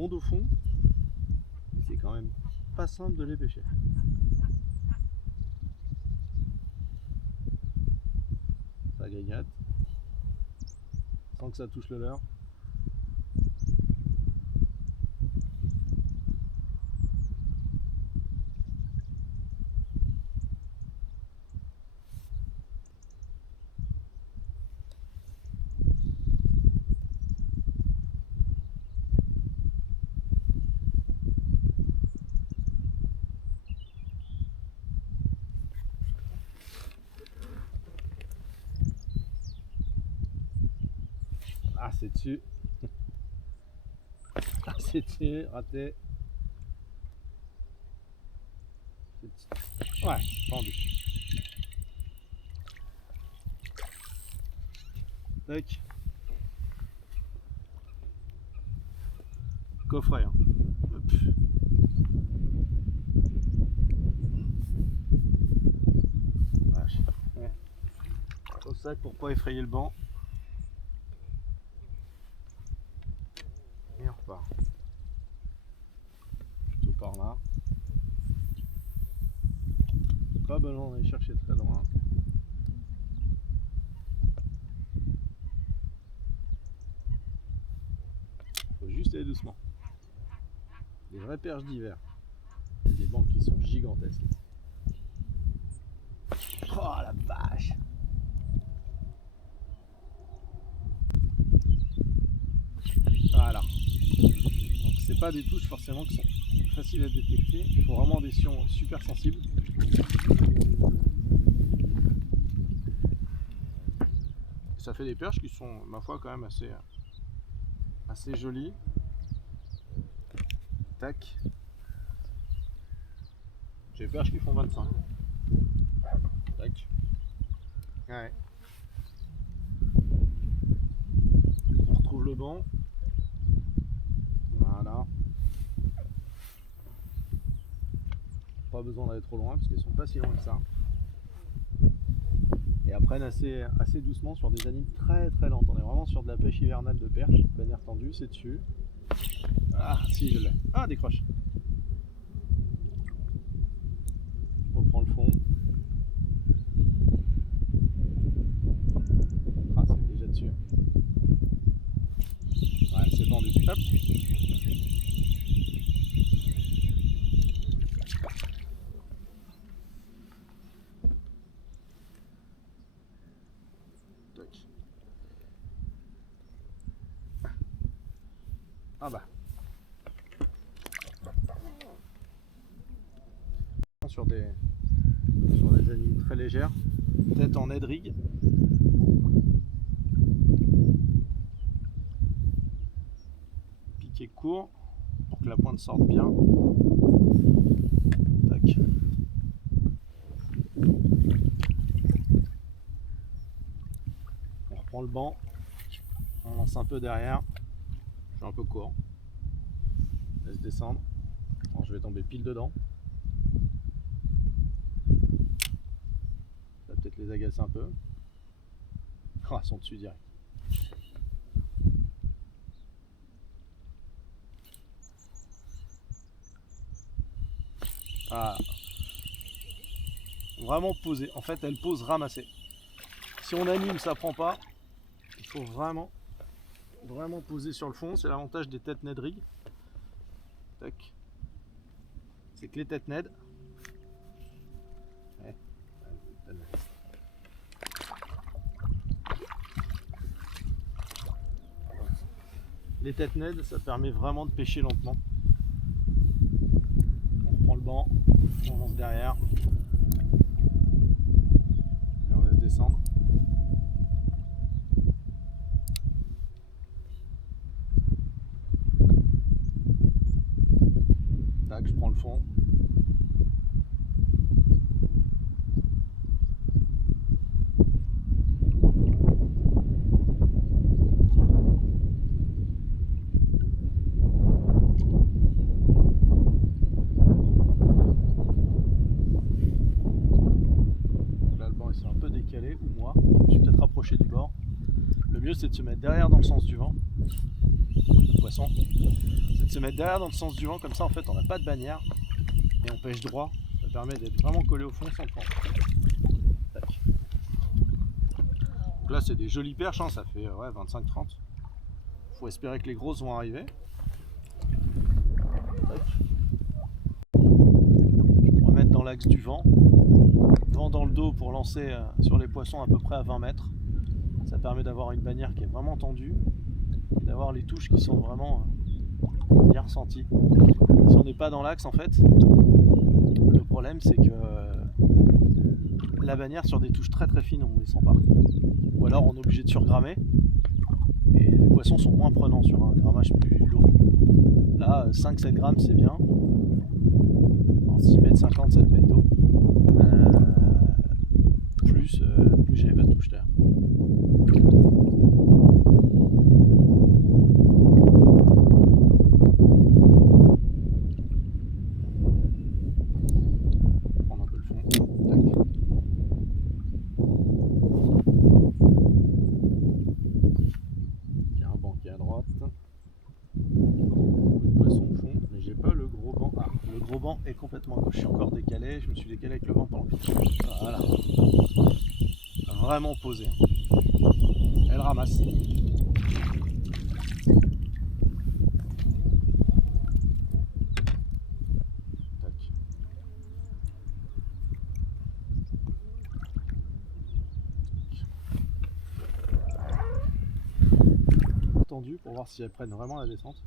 monde au fond. C'est quand même pas simple de les pêcher. Ça grignote. Sans que ça touche le leurre. Ah, c'est dessus. Ah, c'est dessus, raté. Ouais, pendu. Tac. Coffret. Hein. Hop. Vache. Ouais. Au sac pour pas effrayer le banc. Et on repart. Plutôt par là. Pas besoin d'aller chercher très loin. Faut juste aller doucement. Des vraies perches d'hiver. Des bancs qui sont gigantesques. Oh la vache! Voilà. Donc c'est pas des touches forcément qui sont faciles à détecter. Il faut vraiment des sions super sensibles. Et ça fait des perches qui sont, ma foi, quand même assez jolies. Tac. J'ai des perches qui font 25. Tac. Ouais. On retrouve le banc. Voilà. Pas besoin d'aller trop loin parce qu'elles sont pas si loin que ça. Et apprennent assez doucement sur des animes très très lentes. On est vraiment sur de la pêche hivernale de perche. Bannière tendue, c'est dessus. Ah si, je l'ai. Ah, décroche. Je reprends le fond. Ah, c'est déjà dessus. Ouais, c'est tendu. Hop. Tac. Ah bah. Sur des animes très légères. Peut-être en Ned rig. Piqué court pour que la pointe sorte bien. Tac. On reprend le banc. On lance un peu derrière. Je suis un peu court. Laisse descendre. Alors, je vais tomber pile dedans. Ça va peut-être les agacer un peu. Ah, ils sont dessus direct. Ah. Vraiment poser. En fait, elle pose ramassée. Si on anime, ça prend pas. Il faut vraiment poser sur le fond. C'est l'avantage des têtes Ned rig. Tac. C'est que les têtes Ned. Ouais. Les têtes Ned, ça permet vraiment de pêcher lentement. On reprend le banc, on lance derrière. Et on laisse descendre. Tac, je prends le fond. Ou moi, je me suis peut-être rapproché du bord. Le mieux c'est de se mettre derrière dans le sens du vent. le poisson, c'est de se mettre derrière dans le sens du vent, comme ça en fait on n'a pas de bannière et on pêche droit. Ça permet d'être vraiment collé au fond sans prendre. Tac. Donc là c'est des jolies perches, hein, ça fait ouais, 25-30. Faut espérer que les grosses vont arriver. Tac. Je vais me remettre dans l'axe du vent. Vent dans le dos pour lancer sur les poissons à peu près à 20 mètres. Ça permet d'avoir une bannière qui est vraiment tendue et d'avoir les touches qui sont vraiment bien ressenties. Si on n'est pas dans l'axe en fait, le problème c'est que la bannière sur des touches très très fines on ne les sent pas. Ou alors on est obligé de surgrammer et les poissons sont moins prenants sur un grammage plus lourd. Là 5-7 grammes c'est bien. En 6 mètres 50, 7 mètres d'eau. Plus j'ai la touche derrière. Prendre un peu le fond. Tac. Il y a un banc qui est à droite. Le poisson au fond, mais j'ai pas le gros banc. Ah, le gros banc est complètement à gauche. Je suis encore décalé. Je me suis décalé avec le vent pendant que voilà. Vraiment posé. Elle ramasse. Tac. Tendu pour voir si elles prennent vraiment la descente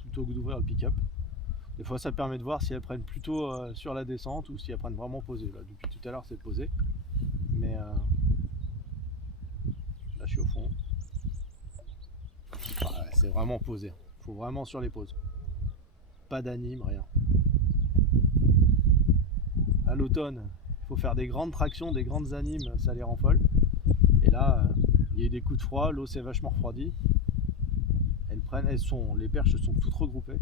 plutôt que d'ouvrir le pick-up. Des fois ça permet de voir si elles prennent plutôt sur la descente ou si elles prennent vraiment posé. Là, depuis tout à l'heure c'est posé. Mais là je suis au fond. Ah, c'est vraiment posé. Faut vraiment sur les pauses. Pas d'anime, rien. À l'automne, il faut faire des grandes tractions, des grandes animes, ça les rend folles. Et là, il y a eu des coups de froid, l'eau s'est vachement refroidie. Les perches sont toutes regroupées.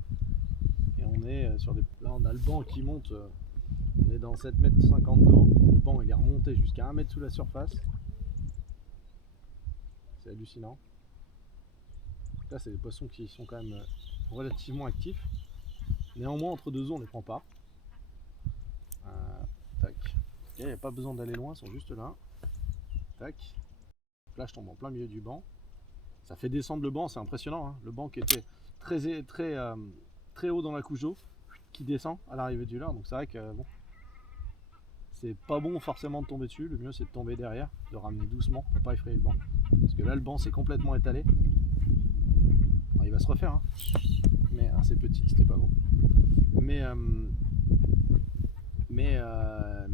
Et on est sur des. Là on a le banc qui monte. On est dans 7,50 m d'eau. Le banc il est remonté jusqu'à 1 mètre sous la surface. C'est hallucinant. Là c'est des poissons qui sont quand même relativement actifs. Néanmoins entre deux eaux on ne les prend pas. Tac. Il n'y a pas besoin d'aller loin, ils sont juste là. Tac. Là je tombe en plein milieu du banc. Ça fait descendre le banc, c'est impressionnant. Hein. Le banc qui était très haut dans la couche d'eau, qui descend à l'arrivée du leurre. Donc c'est vrai que bon, c'est pas bon forcément de tomber dessus. Le mieux c'est de tomber derrière, de ramener doucement pour pas effrayer le banc. Parce que là le banc s'est complètement étalé. Alors, il va se refaire, hein. Mais c'est petit, c'était pas gros. Mais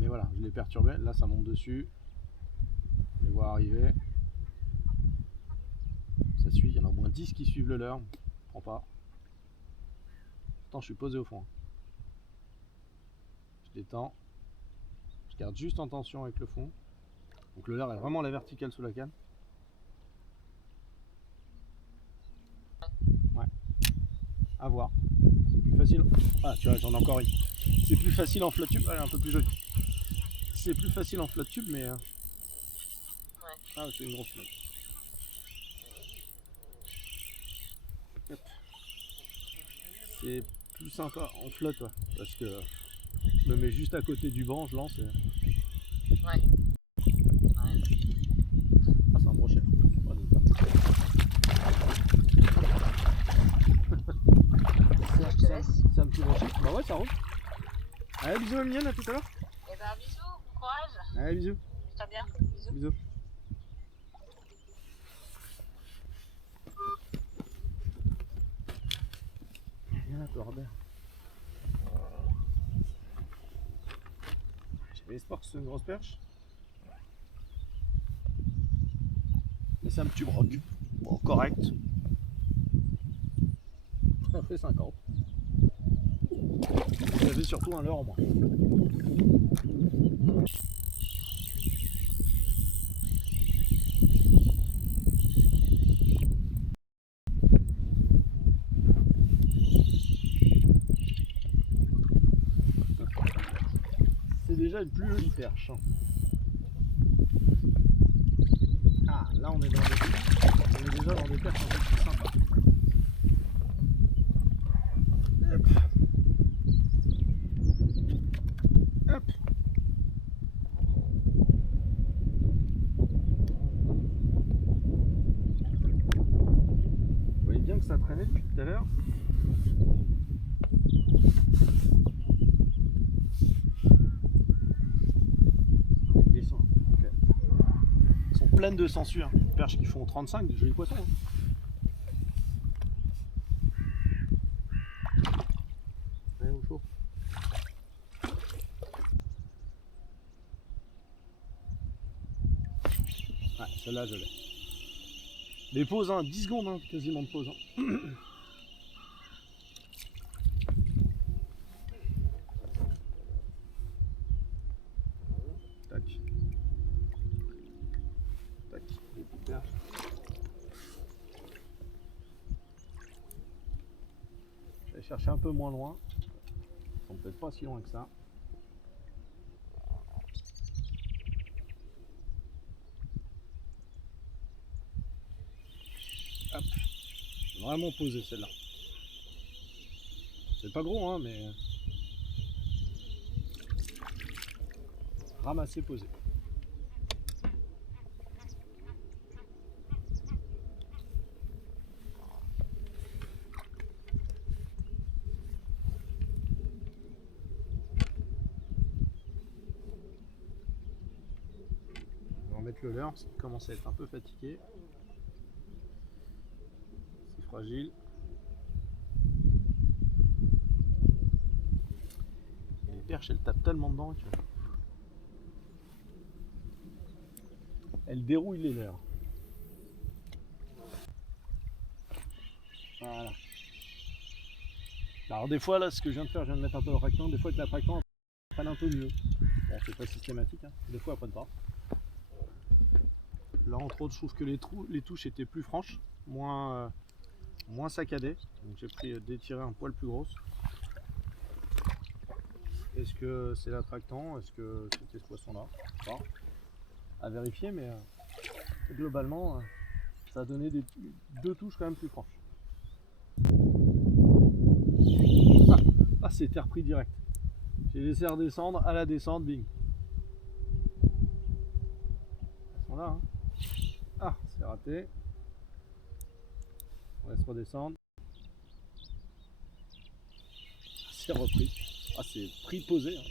voilà, je l'ai perturbé. Là ça monte dessus. Je les vois arriver. Ça suit, il y en a au moins 10 qui suivent le leurre. Je prends pas. Pourtant je suis posé au fond. Je détends. Je garde juste en tension avec le fond. Donc le leurre est vraiment à la verticale sous la canne. Ouais. À voir. C'est plus facile. Ah tu vois, j'en ai encore une. C'est plus facile en flat tube. Elle est un peu plus jolie. C'est plus facile en flat tube, mais. Ah, c'est une grosse flotte. C'est plus sympa en flotte, ouais, parce que je me mets juste à côté du banc, je lance et. Ouais. Ah, c'est un brochet. C'est un petit brochet. Bah ouais, ça roule. Allez, bisous à mienne, à tout à l'heure. Eh ben, bisous, bon courage. Allez, bisous. Très bien, bisous. Bisous. Viens toi, Robert. J'avais espoir que ce soit une grosse perche. Mais c'est un petit broc. Bon, correct. Ça fait 50. J'avais surtout un leurre en moins. C'est déjà une plus jolie perche. Ah, là on est déjà dans des perches un peu plus sympas. Ouais, depuis tout à l'heure. Il descend. Ok. Elles sont pleines de sangsues. Hein. Les perches qui font 35, de jolis poissons. Hein. Ouais, au chaud. Ouais, celle-là, je l'ai. Les pauses, hein, 10 secondes, hein, quasiment de pause. Hein. Tac. Tac. Les petites perches. Je vais chercher un peu moins loin. Ils sont peut-être pas si loin que ça. Hop. Vraiment posé celle-là. C'est pas gros, hein, mais ramassé, posé. On va remettre le leurre parce qu'il commence à être un peu fatigué. C'est fragile. Et les perches, elles tapent tellement dedans que elles dérouillent les leurres. Voilà. Alors des fois là, ce que je viens de faire, je viens de mettre un peu le tractant. Des fois avec la tractant, elles prennent un peu mieux. Bon, c'est pas systématique, hein. Des fois elles prennent pas. Là entre autres, je trouve que les touches étaient plus franches, moins saccadées. Donc j'ai pris d'étirer un poil plus grosse. Est-ce que c'est l'attractant? Est-ce que c'était ce poisson-là? Bon, à vérifier, mais globalement, ça a donné deux touches quand même plus franches. Ah, c'était repris direct. J'ai laissé redescendre, à la descente, bing. Elles sont là, hein. Ah, c'est raté. On laisse redescendre. C'est repris. Ah, c'est pris posé. Hein.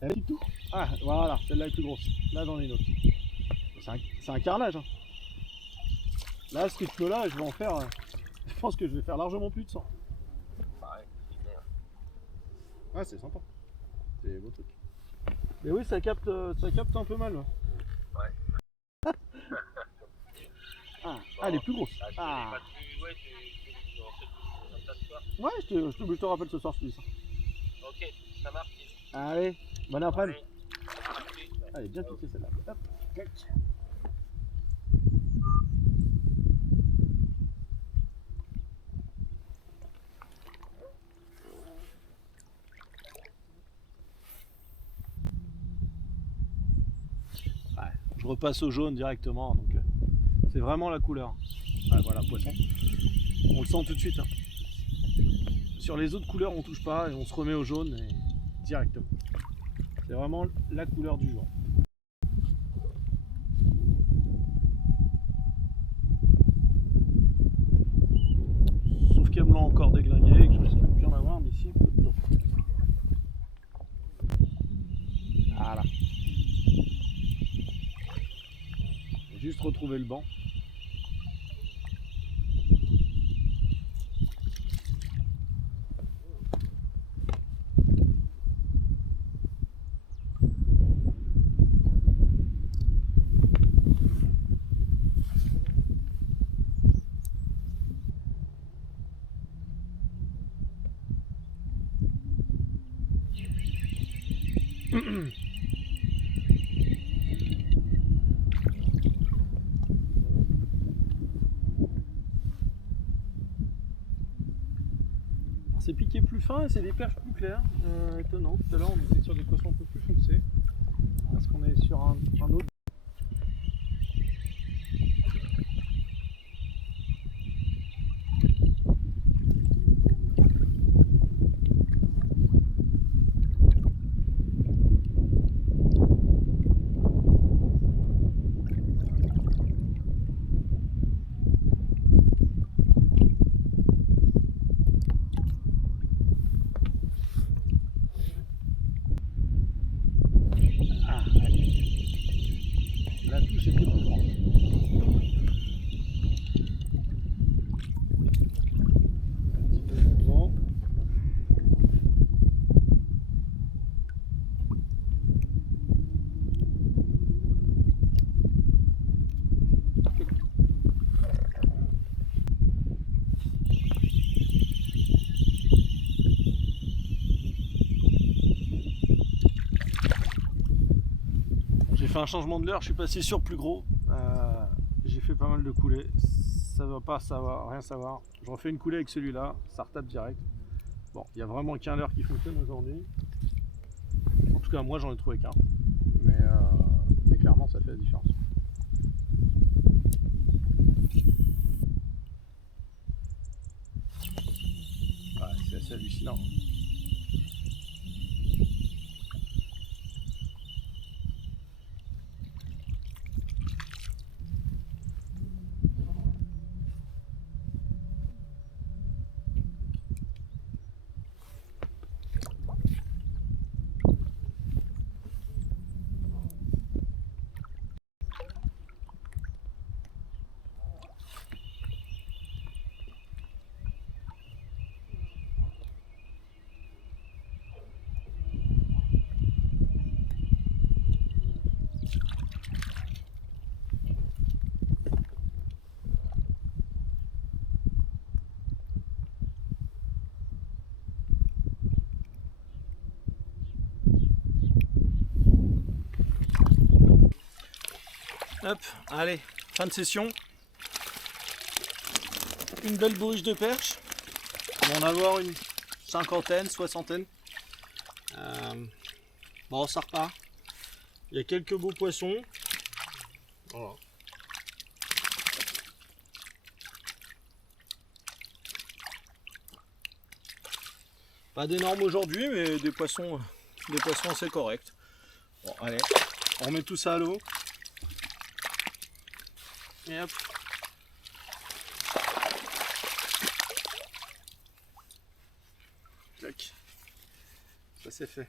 Elle est tout. Ah, voilà, celle-là est plus grosse. Là, j'en ai une autre. C'est un carrelage. Hein. Là, ce rythme-là, je vais en faire. Je pense que je vais faire largement plus de 100. Ouais, c'est sympa. C'est beau truc. Mais oui, ça capte un peu mal. Ouais. Ah, elle est plus grosse. Ah. Ouais, je te rappelle ce soir, je te dis ça. Ok, ça marche. Allez, bonne après-midi. Elle est bien piquée celle-là. Hop, clac. Ouais, je repasse au jaune directement, donc c'est vraiment la couleur. Ouais, voilà, poisson. On le sent tout de suite. Hein. Sur les autres couleurs, on touche pas et on se remet au jaune et directement. C'est vraiment la couleur du jour. Sauf qu'elles me l'ont encore déglingué et que je risque de plus en avoir d'ici peu de temps. Voilà. J'ai juste retrouvé le banc. C'est piqué plus fin et c'est des perches plus claires. Étonnant. Tout à l'heure on était sur des poissons un peu plus foncés. Parce qu'on est sur un autre. fait un changement de leurre, je suis passé sur plus gros. J'ai fait pas mal de coulées. Ça va pas savoir, rien savoir. Je refais une coulée avec celui-là, ça retape direct. Bon, il n'y a vraiment qu'un leurre qui fonctionne aujourd'hui. En tout cas, moi j'en ai trouvé qu'un. Mais clairement, ça fait la différence. Ouais, c'est assez hallucinant. Hop, allez, fin de session. Une belle bourriche de perche. On va en avoir une cinquantaine, soixantaine. Bon, ça repart. Il y a quelques beaux poissons. Voilà. Pas d'énormes aujourd'hui, mais des poissons assez corrects. Bon, allez, on remet tout ça à l'eau. Et hop. Clac. Ça c'est fait.